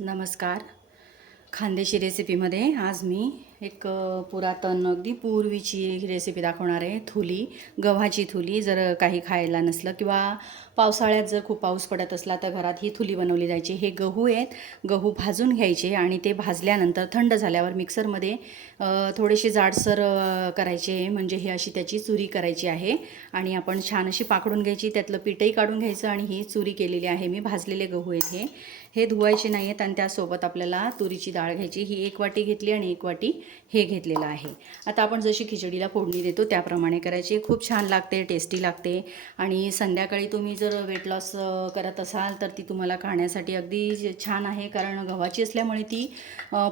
नमस्कार. खानदेशी रेसिपीमध्ये आज मी एक पुरातन अगदी पूर्वीची रेसिपी दाखवणार आहे. थुली, गव्हाची थुली. जर काही खायला नसलं किंवा पावसाळ्यात जर खूप पाऊस पडत असला तर घरात ही थुली बनवली जायची. हे गहू आहेत, गहू भाजून घ्यायचे आणि ते भाजल्यानंतर थंड झाल्यावर मिक्सरमध्ये थोडेसे जाडसर करायचे, म्हणजे ही अशी त्याची चुरी करायची आहे. आणि आपण छान अशी पाकडून घ्यायची, त्यातलं पीठही काढून घ्यायचं आणि ही चुरी केलेली आहे मी. भाजलेले गहू आहेत हे धुवायचे नाही आहेत. आणि त्यासोबत आपल्याला तुरीची डाळ घ्यायची. ही 1 वाटी घेतली आणि 1 वाटी हे घेतलेलं आहे. आता आपण जशी खिचडीला फोडणी देतो त्याप्रमाणे करायची. खूप छान लागते, टेस्टी लागते. आणि संध्याकाळी तुम्ही जर वेट लॉस करत असाल तर ती तुम्हाला खाण्यासाठी अगदी छान आहे, कारण गव्हाची असल्यामुळे ती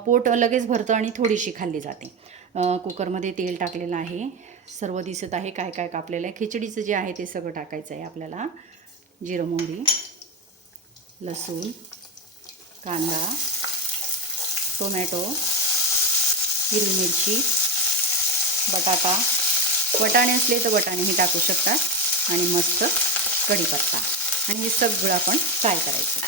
पोट लगेच भरतं आणि थोडीशी खाल्ली जाते. कुकरमध्ये तेल टाकलेलं आहे, सर्व दिसत आहे काय काय कापलेलं आहे. खिचडीचं जे आहे ते सगळं टाकायचं आहे आपल्याला. जिरं, मोहरी, लसूण, कांदा, टोमॅटो, हिरवी मिरची, बटाटा, वटाणे असले तर वटाणेही टाकू शकतात, आणि मस्त कढीपत्ता. आणि हे सगळं आपण फ्राय करायचं.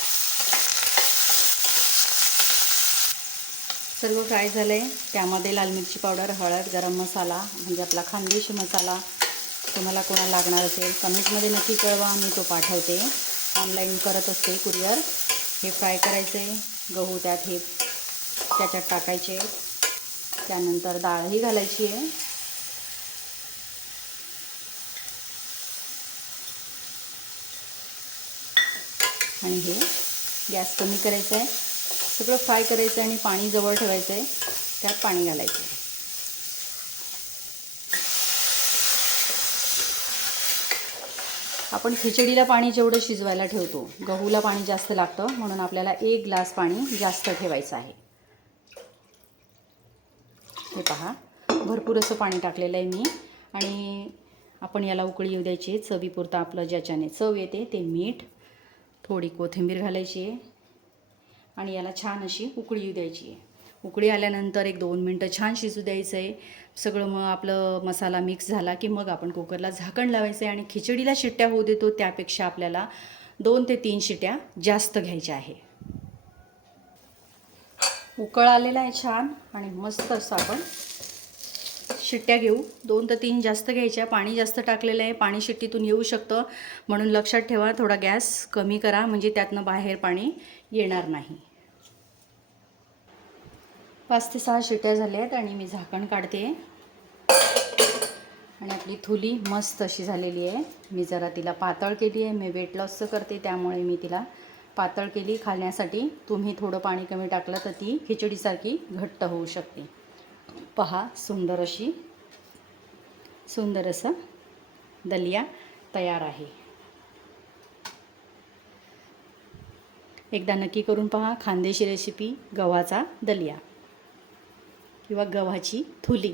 सर्व फ्राय झालं आहे. त्यामध्ये लाल मिरची पावडर, हळद, गरम मसाला म्हणजे आपला खानदेशी मसाला तुम्हाला कोणाला लागणार असेल कमेंटमध्ये नक्की कळवा, मी तो पाठवते. ऑनलाईन करत असते कुरिअर. हे फ्राय करायचे. गहू त्यात हे त्याच्यात टाकायचे. त्यानंतर डाळही घालायची आहे. आणि हे गॅस कमी करायचं आहे. सगळं फ्राय करायचं आहे आणि पाणी जवळ ठेवायचं आहे. त्यात पाणी घालायचं आहे. आपण खिचडीला पाणी जेवढं शिजवायला ठेवतो, गहूला पाणी जास्त लागतं, म्हणून आपल्याला 1 ग्लास पाणी जास्त ठेवायचं आहे. हे पहा, भरपूर असं पाणी टाकलेलं आहे मी. आणि आपण याला उकळी येऊ द्यायची. चवीपुरतं आपलं ज्याच्याने चव येते ते मीठ, थोडी कोथिंबीर घालायची आहे आणि याला छान अशी उकळी येऊ द्यायची आहे. उकळी आल्यानंतर 1-2 मिनटं छान शिजू द्यायचं आहे. सगळं मग आपलं मसाला मिक्स झाला की मग आपण कुकरला झाकण लावायचं आहे. आणि खिचडीला शिट्ट्या होऊ देतो त्यापेक्षा आपल्याला 2 ते 3 शिट्ट्या जास्त घ्यायच्या आहे. उकळ आलेला आहे छान आणि मस्त असं आपण शिट्ट्या घेऊ. 2 ते 3 जास्त घ्यायच्या. पाणी जास्त टाकलेलं आहे, पाणी शिट्टीतून येऊ शकतं, म्हणून लक्षात ठेवा. थोडा गॅस कमी करा, म्हणजे त्यातनं बाहेर पाणी येणार नाही. 5 ते 6 शिट्ट्या झाल्या आहेत आणि मी झाकण काढते. आणि आपली थुली मस्त अशी झालेली आहे. मी जरा तिला पातळ केली आहे. मी वेट लॉसचं करते त्यामुळे मी तिला पातळ केली खाण्यासाठी. तुम्ही थोडं पाणी कमी टाकलं तर ती खिचडीसारखी घट्ट होऊ शकते. पहा, सुंदर असं दलिया तयार आहे. एकदा नक्की करून पहा खानदेशी रेसिपी गव्हाचा दलिया किंवा गव्हाची थुली.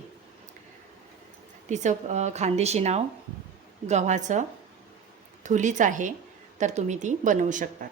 तिचं खानदेशी नाव गव्हाचं थुलीच आहे, तर तुम्ही ती बनवू शकता.